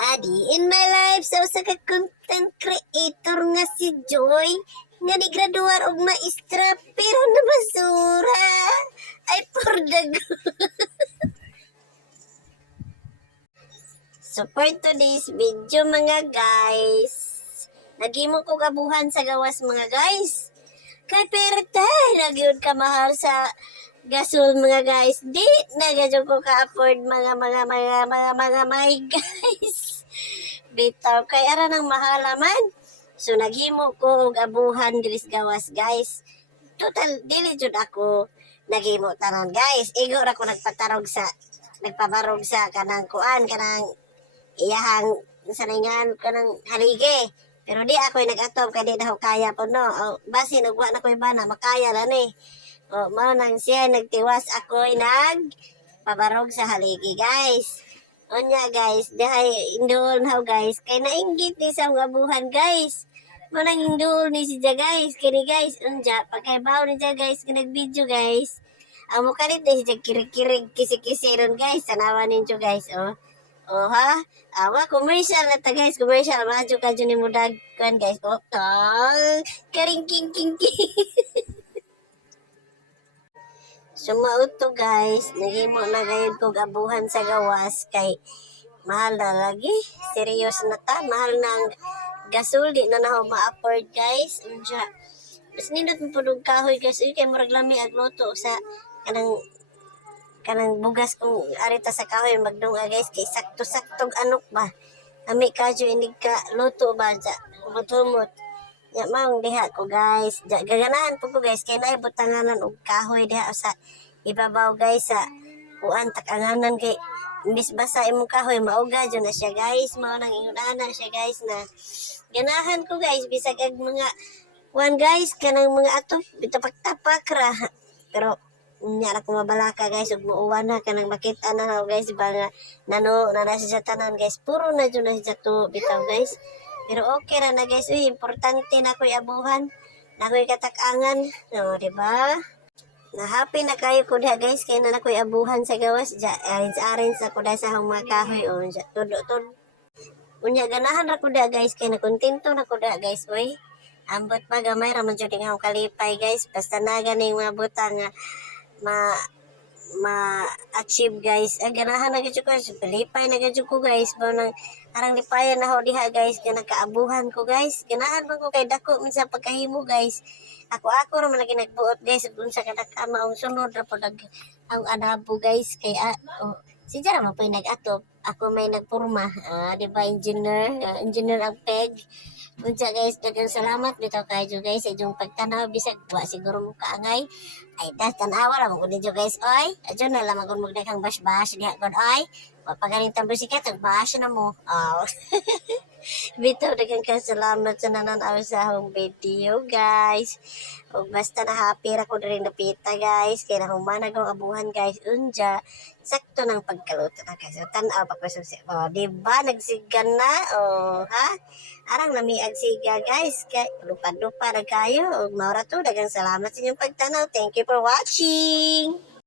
Adi, in my life, sa ka content creator nga si Joy, nga ni graduar og maestra, pero nabasura. Ay, for the So, for today's video, mga guys, nagimo ko gabuhan sa gawas, mga guys. Kay perta, nagyod ka mahal sa gasol, mga guys. Di, nagadyo ko ka-afford mga my guys. Bitaw, kay ara nang mahalaman. So, naghimo ko og abuhan diris gawas, guys. Total, dili jud ako naghimo tanan, guys. Igo ra ko nagpabarog sa kanang kuan, kanang iyahang saningan kanang haligi. Pero di ako nag-atop kay di na kaya po no. O, basin ugwa na ko bana makaya na ni. O mao nang siya nagtiwas ako pabarog sa haligi, guys. Onya, guys, dahay indol how, guys, kay nainggit ni sa abuhan, guys. Mo nang indol ni siya, guys, kini, guys, unja pagkaybaw ni siya, guys, kinag-video, guys. Amo kalit ni siya kirig-kirig kisi-kisi ron, guys, tanawan ninyo, guys, oh. Oh ha, awa commercial na ta, guys, commercial madyo ka dyan ni mudag kan, guys. Oh, tang karing king king king. Sumaot to, guys, nagimo na gayud kog abuhan sa gawas kay mahal na lagi. Serious na ta, mahal na ang gasol, di na ako ma-afford, guys. Unja, mas nindot mo pudog kahoy, guys. Uy, kay murag lami ag luto sa kanang bugas kung arita sa kahoy magdunga, guys, kay sakto-saktog anok ba. Ami kadyo inig ka luto ba ja. Mutumot. Ya maong diha ko, guys. Gaganahan po ko, guys, kay naay butanganan og kahoy diha sa ibabaw, guys, sa kuan takanganan kay imbis basa imong kahoy mauga jud na siya, guys. Mao nang inguna siya, guys, na ganahan ko, guys, bisag ag mga kuan, guys, kanang mga atop bitapak-tapak ra. Pero nya ra ko mabalaka, guys, ug muuwan na kanang makita na ako, guys, ba nga nano na siya tanan, guys. Puro na jud na siya to bitaw, guys. Pero okay ra na, guys. Uy, importante na ko'y abuhan. Na ko'y katakangan. No, di ba? Na happy na kayo ko diha, guys. Kaya na ko'y abuhan sa gawas. Arrange sa ko dahil sa akong mga kahoy. O, todo. Unya, ganahan ra ko diha, guys. Kaya na kontento na ko diha, guys. Uy, ambot pa gamay ra man jud nga akong kalipay, guys. Basta na ganing mga butang nga ma-achieve, guys. Ganahan na gadyo ko, palipay na gadyo ko, guys. Ba nang arang lipayan na ho diha, guys, kaya nagkaabuhan ko, guys. Ganahan man ko kay dako minsan pagkahimo, guys. Ako ra man lagi nagbuot, guys, kung sa kadaka maong sunod ra po ang anabo, guys. Kaya si Jara mo po yung nag-atop. Ako may nagpurma, di ba, engineer ang peg. Unsa, guys, dagang salamat bitaw kayo, guys, sa inyong pagtanaw. Bisag wa siguro mo kaangay. Ay, tanawa ra mo ko ninyo, guys, oy. Adyo na lamang kung magdakang bash-bash diha god, oy. Pagaling tambusikat, bash na mo. Oh. Bitaw, dagang salamat sa nananaw sa akong video, guys. O basta na happy ra ko rin napita, guys. Kaya na humanag ang abuhan, guys. Unja, sakto ng pagkaluto na, guys. So, tanaw pa ko susi. O, diba? Nagsigan na. O, ha? Arang namiag siga, guys. Kaya lupa-lupa na kayo. O, maura to. Dagang salamat sa inyong pagtanaw. Thank you for watching.